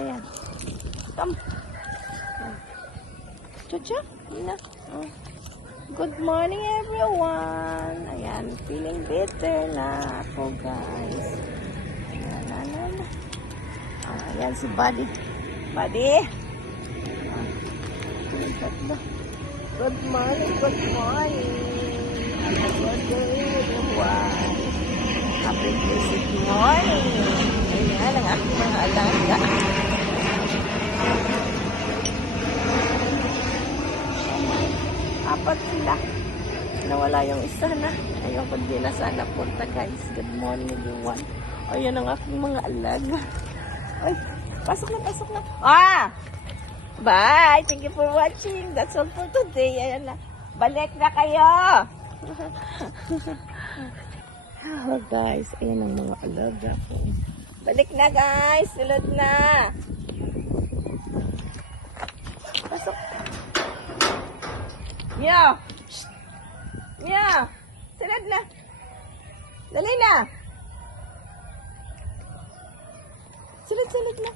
Ayan. Come. Chucha. Yun na. Oh. Good morning, everyone. Ayan. Feeling better na ako, guys. Ayan. Ayan si Buddy. Buddy. Good morning. Good morning. Good day, everyone. Happy blessed morning. Ayan ang aking mga alaga. Apat sila. Nawala yung isa na. Ayoko din na sana punta, guys. Good morning, everyone. Ayan ang aking mga alaga. Ay, pasok na. Bye! Thank you for watching. That's all for today. Ayan na. Balik na kayo! Oh, guys. Ayan ang mga alaga ko. Balik na, guys. Sulod na. Pasok. Mia! Mia! Sulod na. Dali na. Sulod na.